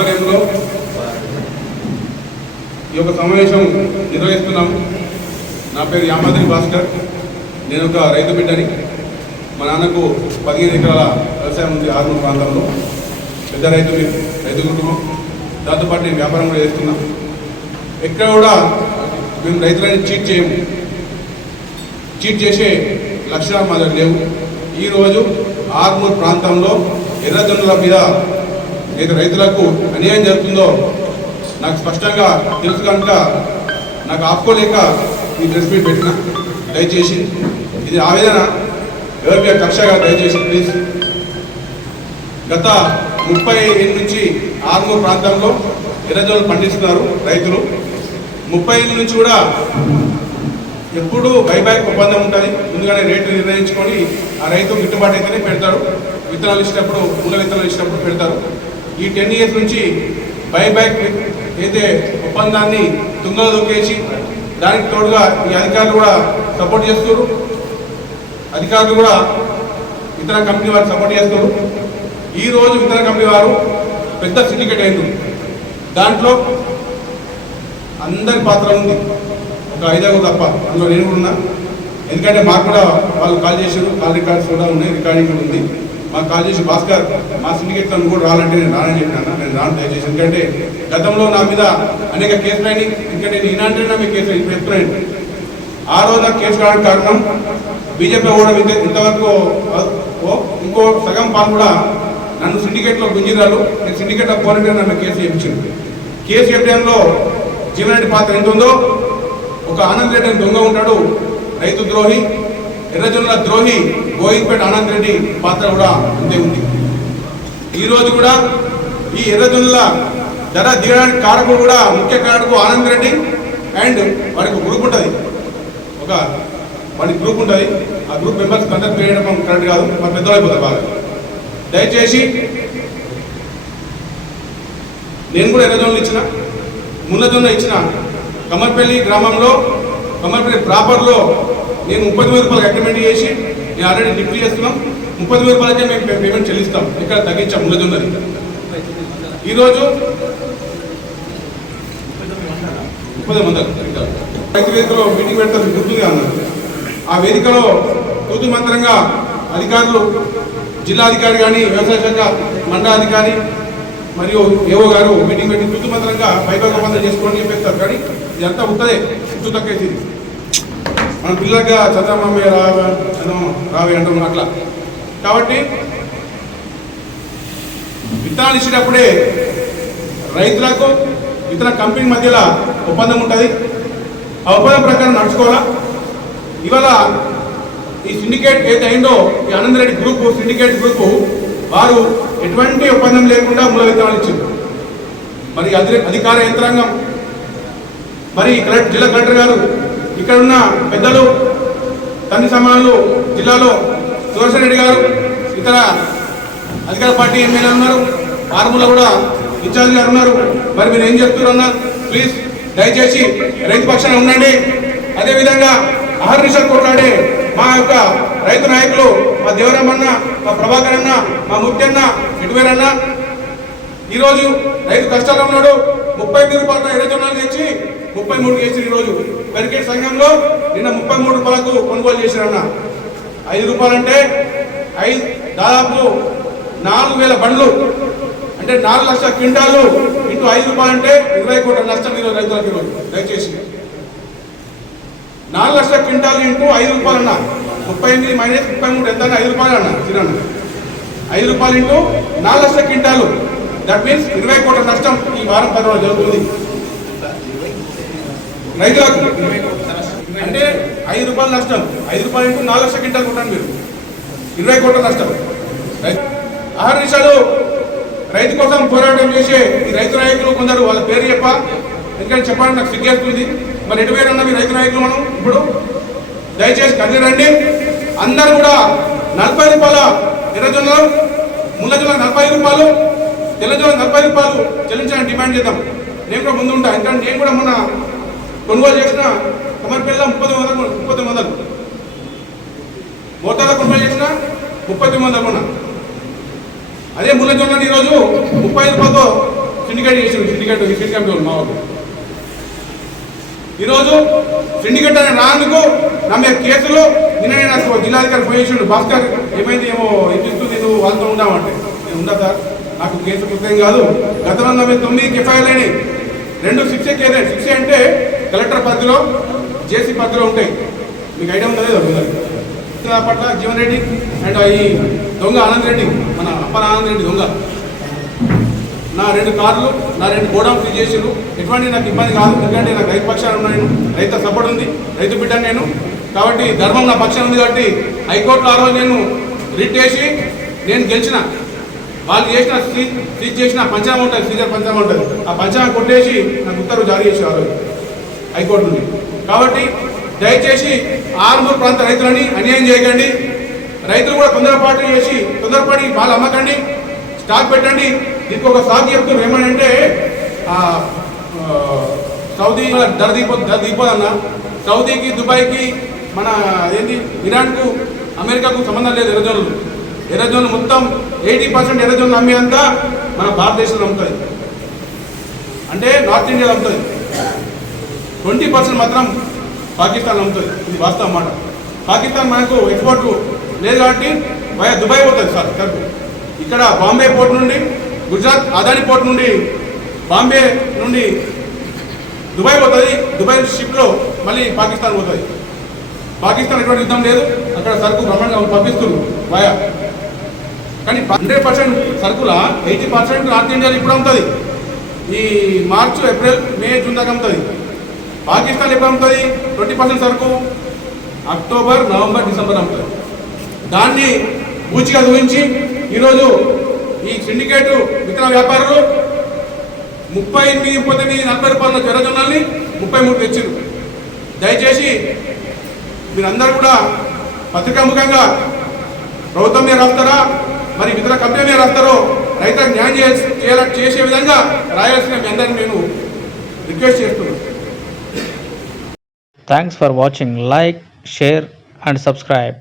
ఆధ్వర్యంలో ఈ యొక్క సమావేశం నిర్వహిస్తున్నాము. నా పేరు యామాద్రి భాస్కర్. నేను ఒక రైతు బిడ్డని. మా నాన్నకు 15 ఎకరాల వ్యవసాయం ఉంది ఆర్మూర్ ప్రాంతంలో. పెద్ద రైతు కుటుంబం. దాంతోపాటు నేను వ్యాపారం కూడా చేస్తున్నాం. ఎక్కడ కూడా మేము రైతులని చీట్ చేయము. చీట్ చేసే లక్షణాలు మా దగ్గర లేవు. ఈరోజు ఆర్మూర్ ప్రాంతంలో ఎర్రజొన్నల మీద ఏదైతే రైతులకు అన్యాయం జరుగుతుందో నాకు స్పష్టంగా తెలుసు కనుక నాకు ఆపుకోలేక ఈ ప్రెస్ మీట్ పెట్టిన. దయచేసి ఇది ఆవేదన ఎవరి మీద కక్షగా దయచేసి ప్లీజ్. గత 30 ఏళ్ళ నుంచి ఆర్మూర్ ప్రాంతంలో ఎర్రజొన్నలు పండిస్తున్నారు రైతులు. 30 ఏళ్ళ నుంచి కూడా ఎప్పుడు బైబ్యాక్ ఒప్పందం ఉంటుంది. ముందుగానే రేటు నిర్ణయించుకొని ఆ రైతు గిట్టుబాటు అయితేనే పెడతారు. విత్తనాలు ఇచ్చినప్పుడు మూల విత్తనాలు ఇచ్చినప్పుడు పెడతారు. ఈ 10 ఇయర్స్ నుంచి బైబ్యాక్ అయితే ఒప్పందాన్ని తుంగలో దొక్కేసి దానికి తోడుగా ఈ అధికారులు కూడా సపోర్ట్ చేస్తారు. అధికారులు కూడా విత్తన కంపెనీ వారికి సపోర్ట్ చేస్తారు. ఈరోజు విత్తన కంపెనీ వారు పెద్ద సిండికేట్ అయింది. దాంట్లో అందరి పాత్ర ఉంది, ఒక 5 తప్ప. అందులో నేను కూడా ఉన్నా. ఎందుకంటే మాకు కూడా వాళ్ళు కాల్ చేశారు. కాల్ రికార్డ్స్ కూడా ఉన్నాయి, రికార్డింగ్ కూడా ఉంది. మాకు కాల్ చేసి భాస్కర్ మా సిండికేట్లో నువ్వు కూడా రావాలంటే నేను రానని చెప్పినా. నేను రాను దయచేసి. ఎందుకంటే గతంలో నా మీద అనేక కేసులు అయినాయి. ఎందుకంటే నేను ఈనాంటే మీకు కేసులు ఇప్పుడు చెప్తున్నాను. ఆ రోజు నాకు కేసు కావడానికి కారణం బీజేపీ కూడా ఇంతవరకు ఇంకో సగం పాలు కూడా నన్ను సిండికేట్లో గుంజిరాలు. నేను సిండికేట్లో పోరాటే నన్ను కేసు చేయించింది. కేసు చెప్పడంలో జీవనరెడ్డి పాత్ర ఎంత ఉందో, ఒక ఆనంద్ రెడ్డి అని దొంగ ఉంటాడు, రైతు ద్రోహి, ఎర్రజొన్నల ద్రోహి గోవింద్పేట ఆనంద్ రెడ్డి పాత్ర కూడా అంతే ఉంది. ఈరోజు కూడా ఈ ఎర్రజొన్నల ధర దిగడానికి కారకుడు కూడా ముఖ్య కారకుడు ఆనంద్ రెడ్డి. అండ్ వాడికి గ్రూప్ ఉంటుంది, వాడి గ్రూప్ ఉంటుంది. ఆ గ్రూప్ మెంబర్స్ అందరికి పేయడం కరెక్ట్ కాదు. మన పెద్దలు అయిపోతారు బాగా. దయచేసి నేను కూడా ఎర్రజొన్నలు ఇచ్చిన, మున్నజొన్న ఇచ్చిన. కమర్పల్లి గ్రామంలో, కమర్పల్లి ప్రాపర్లో నేను 30,000 రూపాయలు అగ్రిమెంట్ చేసి నేను ఆల్రెడీ డిక్లేర్ చేస్తున్నాం. 30,000 రూపాయలకే మేము పేమెంట్ చెల్లిస్తాం. ఇక్కడ తగ్గించాం మున్నజొన్నది. ఈరోజు 30,000 రైతు వేదికలో మీటింగ్ పెడతారు, గుర్తుంది అన్నారు. ఆ వేదికలో తూతు మంత్రంగా అధికారులు, జిల్లా అధికారి కానీ, వ్యవసాయ శాఖ మండలాధికారి మరియు ఏవో గారు మీటింగ్ పెట్టి తూతు మంత్రంగా బైబ్యాక్ ఒప్పందం చేసుకోండి చెప్పేస్తారు. కానీ ఇదంతా ఉత్తదే, చుట్టూ తక్కేసి మన పిల్లగా చంద్రమామయ్య రావే అంటాం అట్లా. కాబట్టి విత్తనాలు ఇచ్చినప్పుడే రైతులకు విత్తన కంపెనీ మధ్యలో ఒప్పందం ఉంటుంది. ఆ ఒప్పందం ప్రకారం నడుచుకోవాలా. ఇవాళ ఈ సిండికేట్ ఏదైతే అయిందో, ఈ Anand Reddy group, syndicate group వారు ఎటువంటి ఒప్పందం లేకుండా మూల విత్తనాలు ఇచ్చింది. మరి అధికార యంత్రాంగం, మరి జిల్లా కలెక్టర్ గారు, ఇక్కడ ఉన్న పెద్దలు, తండ్రి సమానులు, జిల్లాలో సుదర్శన్ రెడ్డి గారు, ఇతర అధికార పార్టీ ఎమ్మెల్యేలు ఉన్నారు, ఆర్మూర్లో కూడా ఇన్ఛార్జ్ గారు ఉన్నారు. మరి మీరు ఏం చెప్తున్నారు అన్న? ప్లీజ్ దయచేసి రైతు పక్షాన ఉండండి. అదేవిధంగా అహర్నిశలు కొట్లాడే మా యొక్క రైతు నాయకులు, మా దేవరామన్న, మా ప్రభాకర్ అన్న, మా ముత్యన్న, ఎటువేరన్న ఈరోజు రైతు కష్టాల్లో ఉన్నాడు. 30 రూపాయల ఎర్రజొన్నలు తెచ్చి 33 చేసి ఈరోజు పెరికేట్ సంఘంలో నిన్న 33 రూపాయలకు కొనుగోలు చేశారన్న. 5 రూపాయలు అంటే దాదాపు 4,000 బండ్లు, అంటే 4 లక్షల క్వింటాలు ఇంటూ 5 రూపాయలు అంటే 20 కోట్ల నష్టం ఈరోజు రైతులకు. ఈరోజు దయచేసి 4 లక్షల క్వింటాలు ఇంటూ 5 రూపాయలు అన్న. 38 మైనస్ 33 ఎంత? 5 రూపాయలు అన్న. తిరన్న 5 రూపాయలు ఇంటూ 4 లక్షల క్వింటాలు, దట్ మీన్స్ 20 కోట్ల నష్టం ఈ వారం 10 రోజులు జరుగుతుంది రైతులకు. అంటే 5 రూపాయలు నష్టం. 5 రూపాయలు ఇంటూ 4 లక్షల క్వింటాలు కొట్టండి మీరు, 20 కోట్ల నష్టం. అహర్నిశలు రైతు కోసం పోరాటం చేసే ఈ రైతు నాయకులు కొందరు, వాళ్ళ పేరు ఎందుకంటే చెప్పాలని నాకు సిగ్గేస్తుంది. మరి ఎటువేరన్నా మీ రైతు నాయకులు మనం ఇప్పుడు దయచేసి కదిలిరండి. అందరూ కూడా 40 రూపాయల ఎర్రజొన్నలు, ముళ్ళజొన్న 40 రూపాయలు, తెల్లజొన్న 40 రూపాయలు చెల్లించాలని డిమాండ్ చేద్దాం. నేను కూడా ముందు ఉంటాను. ఎందుకంటే నేను కూడా మొన్న కొనుగోలు చేసిన కమర్పల్లిలో 3900 మోతాలో కొనుగోలు చేసిన 3900 మొన్న. అదే ముళ్ళజొన్న ఈరోజు 30 రూపాయలతో సిండికేట్ చేసారు. సిండికేట్ ఈ సీట్ కమిటీ మా వాళ్ళు ఈరోజు సిండికేట్ అనే రానందుకు నా మీద కేసులు నిన్న నాకు జిల్లాధికారి ఫోన్ చేసిండు, భాస్కర్ ఏమైంది ఏమో ఇప్పిస్తుంది నువ్వు వాళ్ళతో ఉండమంటే నేను ఉందా సార్, నాకు కేసు కృత్యం కాదు. గతంలో నా మీద 9 ఎఫ్ఐఆర్లు అయినాయి. 2 శిక్ష అంటే కలెక్టర్ పరిధిలో జేసీ పరిధిలో ఉంటాయి. మీకు ఐడియా ఉందా లేదా? పట్ల జీవన్ రెడ్డి అండ్ ఈ దొంగ ఆనంద్ రెడ్డి, మన అప్పల ఆనంద్ రెడ్డి దొంగ నా 2 కార్లు, నా 2 గోడౌన్ ఫ్రీ చేసారు. ఎటువంటి నాకు ఇబ్బంది కాదు, ఎందుకంటే నాకు రైతు పక్షాలు ఉన్నాను, రైతు సపోర్ట్ ఉంది, రైతు బిడ్డను నేను. కాబట్టి ధర్మం నా పక్షాలు ఉంది. కాబట్టి హైకోర్టులో ఆ రోజు నేను రిట్ చేసి నేను గెలిచిన. వాళ్ళు చేసిన సీజ్ చేసిన పంచాంగం ఉంటుంది, సీజర్ పంచాంగం ఉంటుంది, ఆ పంచాంగం కొట్టేసి నాకు ఉత్తర్వు జారీ చేసి ఆ రోజు హైకోర్టు నుండి. కాబట్టి దయచేసి ఆర్మూరు ప్రాంత రైతులని అన్యాయం చేయకండి. రైతులు కూడా తొందరపాటి పాలు అమ్మకండి, స్టాక్ పెట్టండి. దీనికి ఒక సాగు చెప్తున్నారు ఏమనంటే సౌదీ ధర దిగిపోదన్న. సౌదీకి, దుబాయ్కి, మన ఏంటి ఇరాన్కు, అమెరికాకు సంబంధం లేదు. ఎర్రజోన్లు మొత్తం 80% ఎర్రజోన్లు అమ్మేంతా మన భారతదేశంలో అమ్ముతుంది, అంటే నార్త్ ఇండియాలో అమ్ముతుంది. 20% మాత్రం పాకిస్తాన్లో అమ్ముతుంది. ఇది వాస్తవం మాట. పాకిస్తాన్ మనకు ఎక్స్పోర్ట్ లేదు కాబట్టి వయా దుబాయ్ పోతుంది సార్ సరుకు. ఇక్కడ బాంబే పోర్ట్ నుండి, గుజరాత్ అదాని పోర్ట్ నుండి, బాంబే నుండి దుబాయ్ పోతుంది. దుబాయ్ షిప్లో మళ్ళీ పాకిస్తాన్ పోతుంది. పాకిస్తాన్ ఎటువంటి యుద్ధం లేదు, అక్కడ సరుకు బ్రహ్మాండంగా పంపిస్తున్నారు వయా. కానీ 100% సరుకుల 80% నార్త్ ఇండియాలో ఇప్పుడు అమ్ముతుంది. ఈ మార్చ్, ఏప్రిల్, మే, జూన్ దాకా అమ్ముతుంది. పాకిస్తాన్ ఎప్పుడు అమ్ముతుంది? 20% సరుకు అక్టోబర్, నవంబర్, డిసెంబర్ అమ్ముతుంది. దాన్ని పూచిగా ఊహించి ఈరోజు ఈ సిండికేటు విత్తన వ్యాపారులు 38, 40 రూపాయల ఎర్రజొన్నల్ని 33 తెచ్చారు. దయచేసి మీరందరూ కూడా పత్రికాముఖంగా ప్రభుత్వం మీద రాస్తారా, మరి ఇతర కంపెనీ మీద రాస్తారో రైతులకు న్యాయం చేసే విధంగా రాయాల్సిన మీ అందరినీ నేను రిక్వెస్ట్ చేస్తున్నాను. Thanks for watching. Like, share and subscribe.